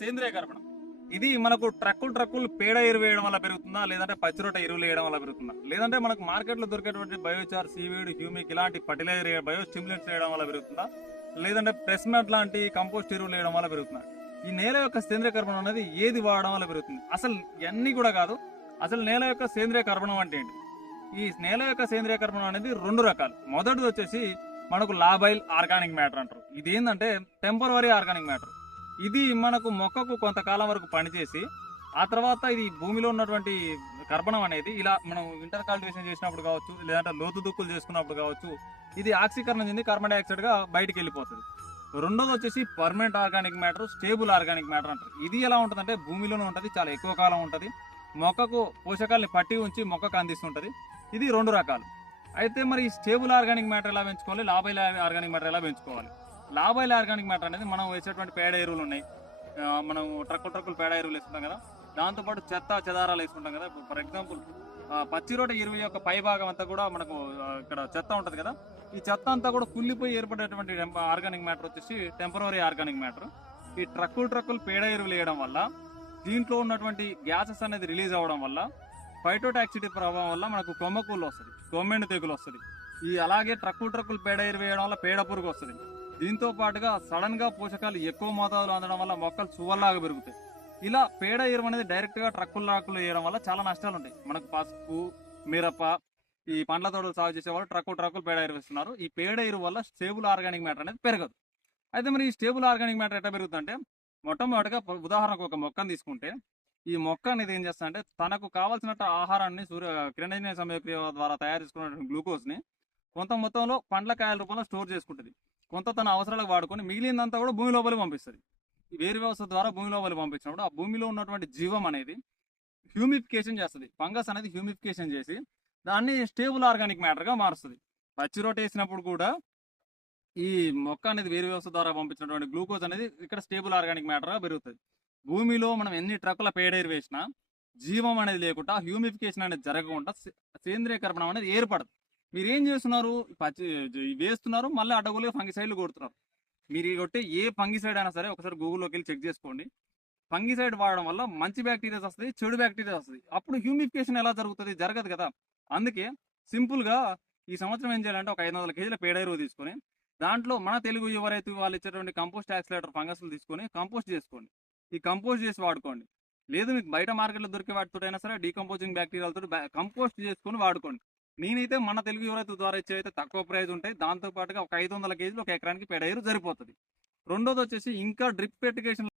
సేంద్రియ కర్పణం ఇది మనకు ట్రక్కులు ట్రక్కులు పేడ ఎరువు వేయడం వల్ల పెరుగుతుందా? లేదంటే పచ్చిరొట్ట ఎరువులు వేయడం వల్ల పెరుగుతుందా? లేదంటే మనకు మార్కెట్లో దొరికేటువంటి బయోచార్ సీవీడ్ హ్యూమిక్ ఇలాంటి ఫర్టిలైజర్ బయో స్టిమ్యులెంట్స్ వేయడం వల్ల పెరుగుతుందా? లేదంటే ప్రెస్ నట్ లాంటి కంపోస్ట్ ఎరువులు వేయడం వల్ల పెరుగుతుందా? ఈ నేల యొక్క సేంద్రియ కర్బనం అనేది ఏది వాడడం వల్ల పెరుగుతుంది? అసలు ఇవన్నీ కూడా కాదు. అసలు నేల యొక్క సేంద్రియ కర్బనం అంటే ఏంటి? ఈ నేల యొక్క సేంద్రియ కర్బనం అనేది రెండు రకాలు. మొదటిది వచ్చేసి మనకు లాబైల్ ఆర్గానిక్ మ్యాటర్ అంటారు. ఇది ఏంటంటే టెంపరవరీ ఆర్గానిక్ మ్యాటర్. ఇది మనకు మొక్కకు కొంతకాలం వరకు పనిచేసి ఆ తర్వాత ఇది భూమిలో ఉన్నటువంటి కర్బనం అనేది ఇలా మనం ఇంటర్ కాల్టివేషన్ చేసినప్పుడు కావచ్చు లేదంటే లోతు దుక్కులు చేసుకున్నప్పుడు కావచ్చు ఇది ఆక్సీకరణ చెంది కార్బన్ డైఆక్సైడ్గా బయటికి వెళ్ళిపోతుంది. రెండోది వచ్చేసి permanent organic matter stable organic matter అంటారు. ఇది ఎలా ఉంటుందంటే భూమిలోనే ఉంటుంది చాలా ఎక్కువ కాలం ఉంటుంది. మొక్కకు పోషకాలని పట్టి ఉంచి మొక్కకు అందిస్తుంటుంది. ఇది రెండు రకాలు. అయితే మరి ఈ స్టేబుల్ ఆర్గానిక్ మ్యాటర్ ఎలా పెంచుకోవాలి లాభైల ఆర్గానిక్ మ్యాటర్ ఎలా పెంచుకోవాలి? లాభైల ఆర్గానిక్ మ్యాటర్ అనేది మనం వేసేటువంటి పేడ ఎరువులు ఉన్నాయి. మనం ట్రక్కులు ట్రక్కులు పేడ ఎరువులు వేసుకుంటాం కదా. దాంతోపాటు చెత్త చెదారాలు వేసుకుంటాం కదా. ఫర్ ఎగ్జాంపుల్ పచ్చిరోట ఎరువు యొక్క పై భాగం అంతా కూడా మనకు ఇక్కడ చెత్త ఉంటుంది కదా. ఈ చెత్త అంతా కూడా కుళ్ళిపోయి ఏర్పడేటువంటి ఆర్గానిక్ మ్యాటర్ వచ్చేసి టెంపరీ ఆర్గానిక్ మ్యాటర్ ఈ ట్రక్కులు ట్రక్కులు పేడ ఎరువులు వేయడం వల్ల దీంట్లో ఉన్నటువంటి గ్యాసెస్ అనేది రిలీజ్ అవ్వడం వల్ల ఫైటోటాక్సిటీ ప్రభావం వల్ల మనకు కొమ్మకూలు వస్తుంది కొమ్మెండు తెగులు వస్తుంది. ఈ అలాగే ట్రక్కులు ట్రక్కులు పేడ ఎరువు వేయడం వల్ల పేడ పురుగు వస్తుంది. దీంతో పాటుగా సడన్గా పోషకాలు ఎక్కువ మోతాదులో అందడం వల్ల మొక్కలు చువల్లాగా పెరుగుతాయి. ఇలా పేడ ఎరువు అనేది డైరెక్ట్గా ట్రక్కులు ట్రక్కులు వేయడం వల్ల చాలా నష్టాలు ఉంటాయి. మనకు పసుపు మిరప ఈ పండ్ల తోటలు సాగు చేసే వాళ్ళు ట్రక్కు ట్రక్కులు పేడ ఎరువు ఇస్తున్నారు ఈ పేడ ఎరువు వల్ల స్టేబుల్ ఆర్గానిక్ మ్యాటర్ అనేది పెరగదు. అయితే మరి ఈ స్టేబుల్ ఆర్గానిక్ మ్యాటర్ ఎట్లా పెరుగుతుందంటే మొట్టమొదటిగా ఉదాహరణకు ఒక మొక్కను తీసుకుంటే ఈ మొక్క అనేది ఏం చేస్తుందంటే తనకు కావాల్సినట్టు ఆహారాన్ని సూర్య కిరణజన్య సమయక్రియ ద్వారా తయారు చేసుకున్నటువంటి గ్లూకోజ్ని కొంత మొత్తంలో పండ్ల కాయల రూపంలో స్టోర్ చేసుకుంటుంది. కొంత తన అవసరాలకు వాడుకొని మిగిలిందంతా కూడా భూమి లోపలికి పంపిస్తుంది. వేరు వ్యవస్థ ద్వారా భూమి లోపలికి పంపించినప్పుడు ఆ భూమిలో ఉన్నటువంటి జీవం అనేది హ్యూమిఫికేషన్ చేస్తుంది. ఫంగస్ అనేది హ్యూమిఫికేషన్ చేసి దాన్ని స్టేబుల్ ఆర్గానిక్ మ్యాటర్గా మారుస్తుంది. పచ్చి రొట్టె వేసినప్పుడు కూడా ఈ మొక్క అనేది వేరు వ్యవస్థ ద్వారా పంపించినటువంటి గ్లూకోజ్ అనేది ఇక్కడ స్టేబుల్ ఆర్గానిక్ మ్యాటర్గా పెరుగుతుంది. భూమిలో మనం ఎన్ని ట్రక్కుల పేడేరు వేసినా జీవం అనేది లేకుండా హ్యూమిఫికేషన్ అనేది జరగకుండా సే- సేంద్రియ అనేది ఏర్పడదు. మీరు ఏం చేస్తున్నారు? పచ్చి వేస్తున్నారు మళ్ళీ అడ్డగోలుగా ఫంగిసైడ్లు కొడుతున్నారు. మీరు కొట్టే ఏ ఫంగిసైడ్ అయినా సరే ఒకసారి గూగుల్లోకి వెళ్ళి చెక్ చేసుకోండి. ఫంగిసైడ్ వాడడం వల్ల మంచి బ్యాక్టీరియాస్ వస్తుంది చెడు బ్యాక్టీరియా వస్తుంది అప్పుడు హ్యూమిఫికేషన్ ఎలా జరుగుతుంది? జరగదు కదా. అందుకే సింపుల్గా ఈ సంవత్సరం ఏం చేయాలంటే ఒక ఐదు వందల కేజీల పేడ ఎరువు తీసుకొని దాంట్లో మన తెలుగు ఎవరైతే వాళ్ళు ఇచ్చేటువంటి కంపోస్ట్ యాక్సిలేటర్ ఫంగస్లు తీసుకొని కంపోస్ట్ చేసుకోండి. ఈ కంపోస్ట్ చేసి వాడుకోండి. లేదు మీకు బయట మార్కెట్లో దొరికే వాటితోటైనా సరే డీకంపోజింగ్ బ్యాక్టీరియాలతో కంపోస్ట్ చేసుకొని వాడుకోండి. నేనైతే మన తెలుగు ఎవరైతే ద్వారా ఇచ్చే అయితే తక్కువ ప్రైజ్ ఉంటాయి. దాంతో పాటుగా ఒక ఐదు వందల కేజీలు ఒక ఎకరానికి పేడ సరిపోతుంది రెండోది వచ్చేసి ఇంకా డ్రిప్ ఎడ్యుకేషన్